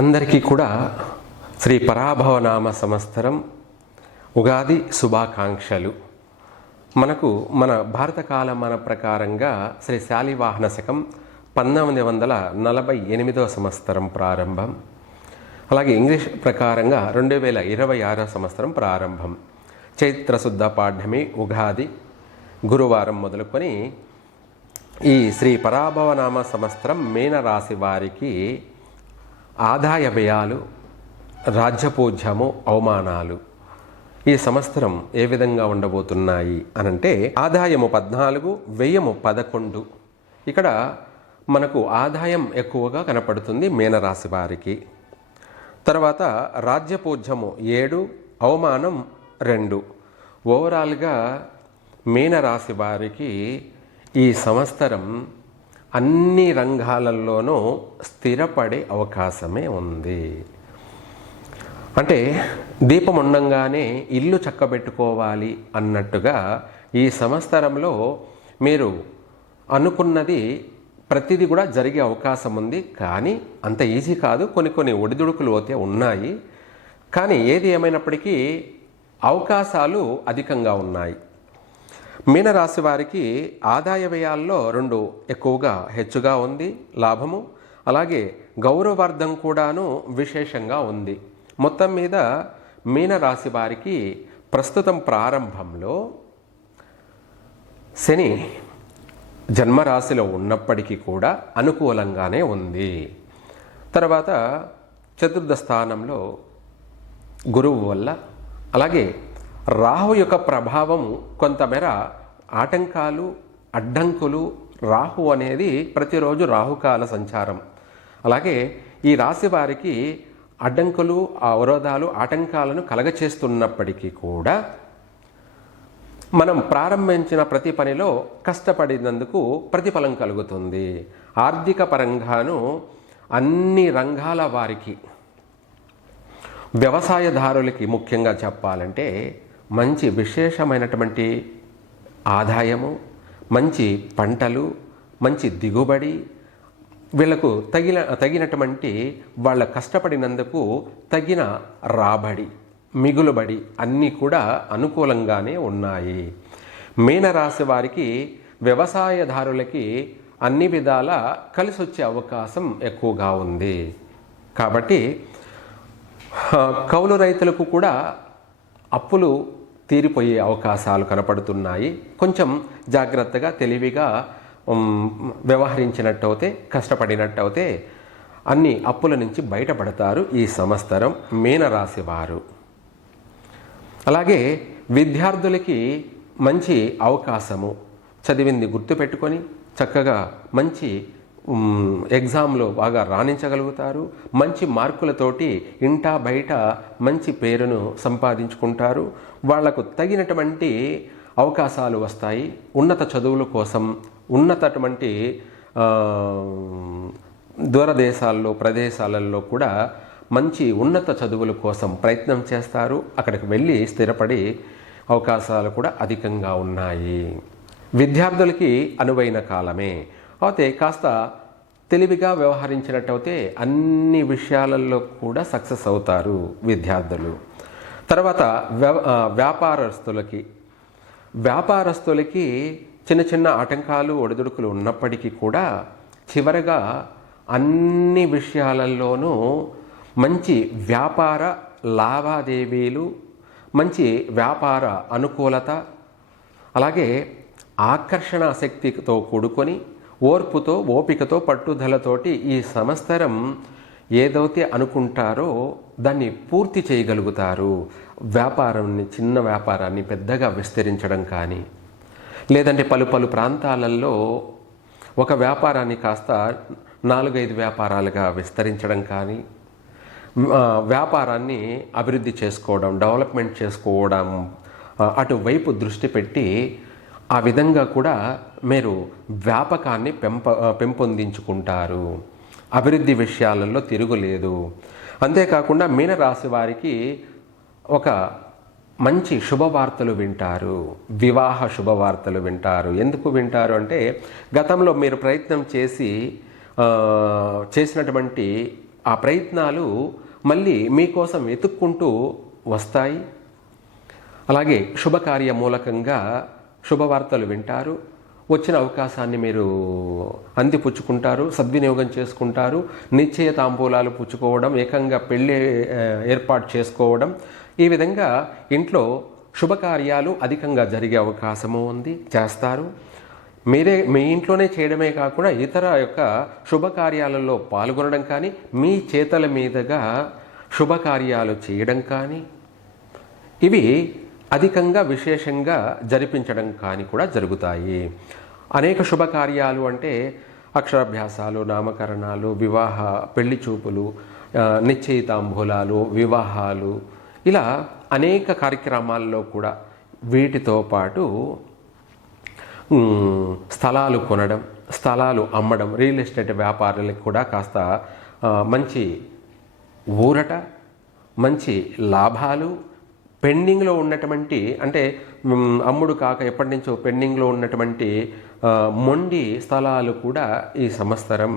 అందరికీ కూడా శ్రీ పరాభవనామ సంవత్సరం ఉగాది శుభాకాంక్షలు. మనకు మన భారత కాలమాన ప్రకారంగా శ్రీ శాలివాహన శకం 1948వ సంవత్సరం ప్రారంభం. అలాగే ఇంగ్లీష్ ప్రకారంగా 2026వ సంవత్సరం ప్రారంభం. చైత్రశుద్ధ పాడ్యమి ఉగాది గురువారం మొదలుకొని ఈ శ్రీ పరాభవనామ సంవత్సరం మీనరాశి వారికి ఆదాయ వ్యయాలు, రాజ్యపూజ్యము, అవమానాలు ఈ సంవత్సరం ఏ విధంగా ఉండబోతున్నాయి అనంటే, ఆదాయము 14, వ్యయము 11. ఇక్కడ మనకు ఆదాయం ఎక్కువగా కనపడుతుంది మీనరాశి వారికి. తర్వాత రాజ్యపూజ్యము 7, అవమానం 2. ఓవరాల్గా మీనరాశి వారికి ఈ సంవత్సరం అన్ని రంగాలలోనూ స్థిరపడే అవకాశమే ఉంది. అంటే దీపం ఉండంగానే ఇల్లు చక్కబెట్టుకోవాలి అన్నట్టుగా ఈ సంవత్సరంలో మీరు అనుకున్నది ప్రతిదీ కూడా జరిగే అవకాశం ఉంది. కానీ అంత ఈజీ కాదు, కొన్ని ఒడిదుడుకులు అయితే ఉన్నాయి. కానీ ఏది ఏమైనప్పటికీ అవకాశాలు అధికంగా ఉన్నాయి. మీనరాశి వారికి ఆదాయ వ్యయాల్లో 2 ఎక్కువగా హెచ్చుగా ఉంది, లాభము. అలాగే గౌరవార్థం కూడాను విశేషంగా ఉంది. మొత్తం మీద మీనరాశి వారికి ప్రస్తుతం ప్రారంభంలో శని జన్మరాశిలో ఉన్నప్పటికీ కూడా అనుకూలంగానే ఉంది. తర్వాత చతుర్థ స్థానంలో గురువు వల్ల, అలాగే రాహు యొక్క ప్రభావం కొంతమేర ఆటంకాలు, అడ్డంకులు. రాహు అనేది ప్రతిరోజు రాహుకాల సంచారం. అలాగే ఈ రాశి వారికి అడ్డంకులు, అవరోధాలు, ఆటంకాలను కలగచేస్తున్నప్పటికీ కూడా మనం ప్రారంభించిన ప్రతి పనిలో కష్టపడినందుకు ప్రతిఫలం కలుగుతుంది. ఆర్థిక పరంగాను అన్ని రంగాల వారికి, వ్యవసాయదారులకి ముఖ్యంగా చెప్పాలంటే మంచి విశేషమైనటువంటి ఆదాయము, మంచి పంటలు, మంచి దిగుబడి, వీళ్లకు తగినటువంటి వాళ్ళ కష్టపడినందుకు తగిన రాబడి, మిగులుబడి అన్నీ కూడా అనుకూలంగానే ఉన్నాయి. మీనరాశి వారికి, వ్యవసాయదారులకి అన్ని విధాల కలిసి వచ్చే అవకాశం ఎక్కువగా ఉంది. కాబట్టి కౌలు రైతులకు కూడా అప్పులు తీరిపోయే అవకాశాలు కనపడుతున్నాయి. కొంచెం జాగ్రత్తగా, తెలివిగా వ్యవహరించినట్టయితే, కష్టపడినట్టయితే అన్ని అప్పుల నుంచి బయటపడతారు ఈ సంవత్సరం మీనరాశి వారు. అలాగే విద్యార్థులకి మంచి అవకాశము, చదివింది గుర్తుపెట్టుకొని చక్కగా మంచి ఎగ్జామ్లో బాగా రాణించగలుగుతారు. మంచి మార్కులతోటి ఇంటా బయట మంచి పేరును సంపాదించుకుంటారు. వాళ్లకు తగినటువంటి అవకాశాలు వస్తాయి. ఉన్నత చదువుల కోసం, ఉన్నతటువంటి దూరదేశాల్లో, ప్రదేశాలలో కూడా మంచి ఉన్నత చదువుల కోసం ప్రయత్నం చేస్తారు. అక్కడికి వెళ్ళి స్థిరపడి అవకాశాలు కూడా అధికంగా ఉన్నాయి. విద్యార్థులకి అనువైన కాలమే. అయితే కాస్త తెలివిగా వ్యవహరించినట్టయితే అన్ని విషయాలలో కూడా సక్సెస్ అవుతారు విద్యార్థులు. తర్వాత వ్యాపారస్తులకి చిన్న చిన్న ఆటంకాలు, ఒడిదుడుకులు ఉన్నప్పటికీ కూడా చివరగా అన్ని విషయాలలోనూ మంచి వ్యాపార లావాదేవీలు, మంచి వ్యాపార అనుకూలత, అలాగే ఆకర్షణ శక్తితో కూడుకొని ఓర్పుతో, ఓపికతో, పట్టుదలతోటి ఈ సంవత్సరం ఏదైతే అనుకుంటారో దాన్ని పూర్తి చేయగలుగుతారు. వ్యాపారాన్ని, చిన్న వ్యాపారాన్ని పెద్దగా విస్తరించడం కానీ, లేదంటే పలు ప్రాంతాలలో ఒక వ్యాపారాన్ని కాస్త 4-5 వ్యాపారాలుగా విస్తరించడం కానీ, వ్యాపారాన్ని అభివృద్ధి చేసుకోవడం, డెవలప్మెంట్ చేసుకోవడం, అటువైపు దృష్టి పెట్టి ఆ విధంగా కూడా మీరు వ్యాపకాన్ని పెంపొందించుకుంటారు. అభివృద్ధి విషయాలలో తిరుగులేదు. అంతేకాకుండా మీనరాశి వారికి ఒక మంచి శుభవార్తలు వింటారు. వివాహ శుభవార్తలు వింటారు. ఎందుకు వింటారు అంటే, గతంలో మీరు ప్రయత్నం చేసినటువంటి ఆ ప్రయత్నాలు మళ్ళీ మీకోసం వెతుక్కుంటూ వస్తాయి. అలాగే శుభకార్య మూలకంగా శుభవార్తలు వింటారు. వచ్చిన అవకాశాన్ని మీరు అందిపుచ్చుకుంటారు, సద్వినియోగం చేసుకుంటారు. నిశ్చయ తాంబూలాలు పుచ్చుకోవడం, ఏకంగా పెళ్ళి ఏర్పాటు చేసుకోవడం, ఈ విధంగా ఇంట్లో శుభకార్యాలు అధికంగా జరిగే అవకాశము ఉంది, చేస్తారు. మీ ఇంట్లోనే చేయడమే కాకుండా ఇతర యొక్క శుభకార్యాలలో పాల్గొనడం కానీ, మీ చేతల మీదుగా శుభకార్యాలు చేయడం కానీ, ఇవి అధికంగా విశేషంగా జరిపించడం కానీ కూడా జరుగుతాయి. అనేక శుభకార్యాలు అంటే అక్షరాభ్యాసాలు, నామకరణాలు, వివాహ పెళ్లి చూపులు, నిశ్చయితాంబూలాలు, వివాహాలు, ఇలా అనేక కార్యక్రమాల్లో కూడా వీటితో పాటు స్థలాలు కొనడం, స్థలాలు అమ్మడం, రియల్ ఎస్టేట్ వ్యాపారులకు కూడా కాస్త మంచి ఊరట, మంచి లాభాలు, పెండింగ్లో ఉన్నటువంటి అంటే అమ్ముడు కాక ఎప్పటి నుంచో పెండింగ్లో ఉన్నటువంటి మొండి స్థలాలు కూడా ఈ సంవత్సరం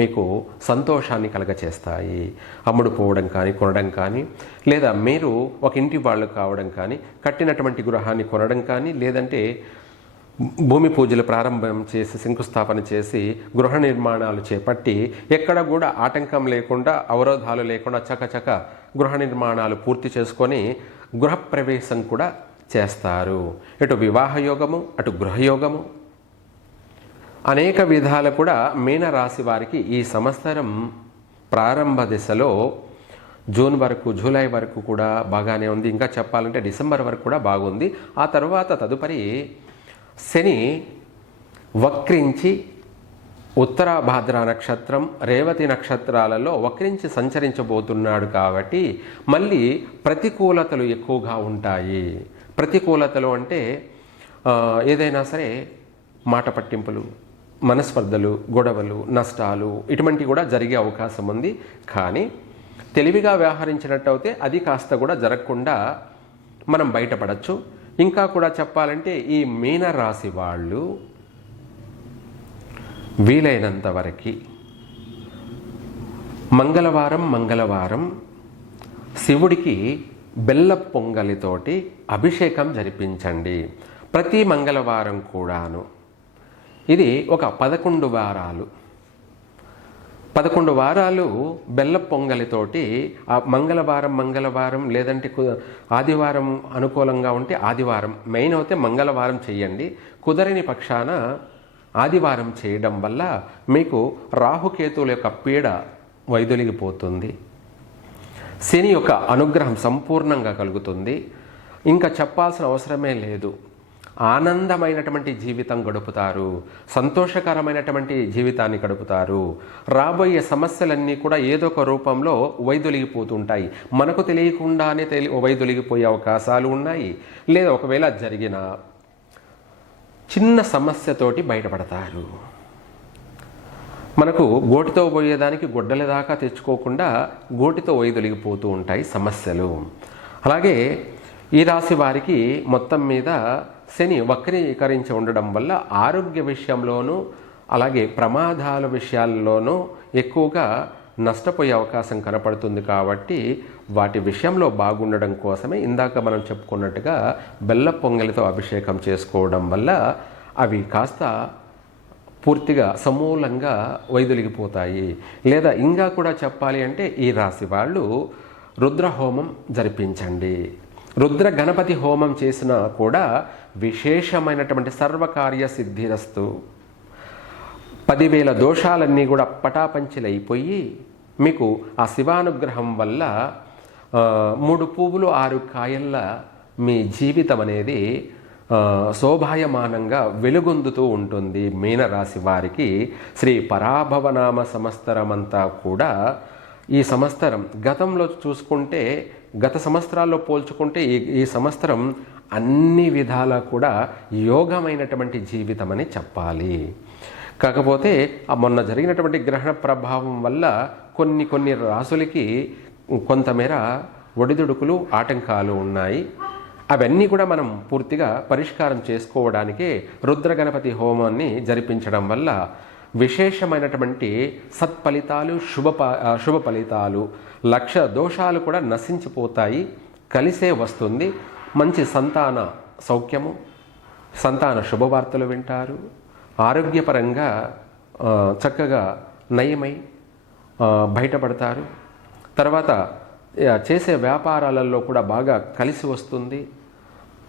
మీకు సంతోషాన్ని కలగచేస్తాయి. అమ్ముడు పోవడం కానీ, కొనడం కానీ, లేదా మీరు ఒక ఇంటి వాళ్ళు కావడం కానీ, కట్టినటువంటి గృహాన్ని కొనడం కానీ, లేదంటే భూమి పూజలు ప్రారంభం చేసి శంకుస్థాపన చేసి గృహ నిర్మాణాలు చేపట్టి ఎక్కడ కూడా ఆటంకం లేకుండా, అవరోధాలు లేకుండా చకచక గృహ నిర్మాణాలు పూర్తి చేసుకొని గృహప్రవేశం కూడా చేస్తారు. ఇటు వివాహయోగము, అటు గృహయోగము, అనేక విధాలు కూడా మీనరాశి వారికి ఈ సంవత్సరం ప్రారంభ దశలో జూన్ వరకు, జూలై వరకు కూడా బాగానే ఉంది. ఇంకా చెప్పాలంటే డిసెంబర్ వరకు కూడా బాగుంది. ఆ తర్వాత తదుపరి శని వక్రించి ఉత్తరాభాద్ర నక్షత్రం, రేవతి నక్షత్రాలలో వక్రించి సంచరించబోతున్నాడు కాబట్టి మళ్ళీ ప్రతికూలతలు ఎక్కువగా ఉంటాయి. ప్రతికూలతలు అంటే ఏదైనా సరే మాట పట్టింపులు, మనస్పర్ధలు, గొడవలు, నష్టాలు ఇటువంటివి కూడా జరిగే అవకాశం ఉంది. కానీ తెలివిగా వ్యవహరించినట్టయితే అది కాస్త కూడా జరగకుండా మనం బయటపడచ్చు. ఇంకా కూడా చెప్పాలంటే ఈ మీనరాశి వాళ్ళు వీలైనంత వరకు మంగళవారం శివుడికి బెల్ల పొంగలితోటి అభిషేకం జరిపించండి. ప్రతి మంగళవారం కూడాను. ఇది ఒక 11 వారాలు. 11 వారాలు బెల్ల పొంగలితోటి ఆ మంగళవారం లేదంటే ఆదివారం అనుకూలంగా ఉంటే ఆదివారం, మెయిన్ అయితే మంగళవారం చేయండి. కుదరని పక్షాన ఆదివారం చేయడం వల్ల మీకు రాహుకేతువుల యొక్క పీడ వైదొలిగిపోతుంది. శని యొక్క అనుగ్రహం సంపూర్ణంగా కలుగుతుంది. ఇంకా చెప్పాల్సిన అవసరమే లేదు. ఆనందమైనటువంటి జీవితం గడుపుతారు, సంతోషకరమైనటువంటి జీవితాన్ని గడుపుతారు. రాబోయే సమస్యలన్నీ కూడా ఏదో ఒక రూపంలో వైదొలిగిపోతుంటాయి. మనకు తెలియకుండానే వైదొలిగిపోయే అవకాశాలు ఉన్నాయి. లేదా ఒకవేళ జరిగిన చిన్న సమస్యతోటి బయటపడతారు. మనకు గోటితో పోయేదానికి గొడ్డల దాకా తెచ్చుకోకుండా గోటితో వైదొలిగిపోతూ ఉంటాయి సమస్యలు. అలాగే ఈ రాశి వారికి మొత్తం మీద శని వక్రీకరించి ఉండడం వల్ల ఆరోగ్య విషయంలోనూ అలాగే ప్రమాదాల విషయాల్లోనూ ఎక్కువగా నష్టపోయే అవకాశం కనపడుతుంది. కాబట్టి వాటి విషయంలో బాగుండడం కోసమే ఇందాక మనం చెప్పుకున్నట్టుగా బెల్ల పొంగలితో అభిషేకం చేసుకోవడం వల్ల అవి కాస్త పూర్తిగా సమూలంగా వైదొలిగిపోతాయి. లేదా ఇంకా కూడా చెప్పాలి అంటే ఈ రాశి వాళ్ళు రుద్రహోమం జరిపించండి. రుద్ర గణపతి హోమం చేసినా కూడా విశేషమైనటువంటి సర్వకార్య సిద్ధిరస్తు. 10,000 దోషాలన్నీ కూడా పటాపంచలైపోయి మీకు ఆ శివానుగ్రహం వల్ల 3 పువ్వులు 6 కాయల్ల మీ జీవితం అనేది శోభాయమానంగా వెలుగొందుతూ ఉంటుంది. మీనరాశి వారికి శ్రీ పరాభవనామ సంవత్సరమంతా కూడా ఈ సంవత్సరం గతంలో చూసుకుంటే గత సంవత్సరాల్లో పోల్చుకుంటే ఈ సంవత్సరం అన్ని విధాలా కూడా యోగమైనటువంటి జీవితం అని చెప్పాలి. కాకపోతే మొన్న జరిగినటువంటి గ్రహణ ప్రభావం వల్ల కొన్ని రాసులకి కొంతమేర ఒడిదుడుకులు, ఆటంకాలు ఉన్నాయి. అవన్నీ కూడా మనం పూర్తిగా పరిష్కారం చేసుకోవడానికే రుద్రగణపతి హోమాన్ని జరిపించడం వల్ల విశేషమైనటువంటి సత్ఫలితాలు, శుభ ఫలితాలు, లక్ష్య దోషాలు కూడా నశించిపోతాయి, కలిసే వస్తుంది. మంచి సంతాన సౌఖ్యము, సంతాన శుభవార్తలు వింటారు, ఆరోగ్యపరంగా చక్కగా నయమై బయటపడతారు. తర్వాత చేసే వ్యాపారాలలో కూడా బాగా కలిసి వస్తుంది.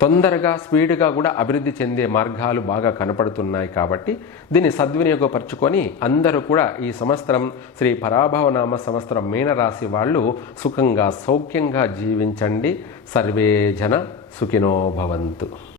తొందరగా స్పీడ్గా కూడా అభివృద్ధి చెందే మార్గాలు బాగా కనపడుతున్నాయి. కాబట్టి దీన్ని సద్వినియోగపరచుకొని అందరూ కూడా ఈ సంవత్సరం శ్రీ పరాభవనామ సంవత్సరం మీనరాశి వాళ్ళు సుఖంగా సౌఖ్యంగా జీవించండి. సర్వే జన సుఖినో భవంతు.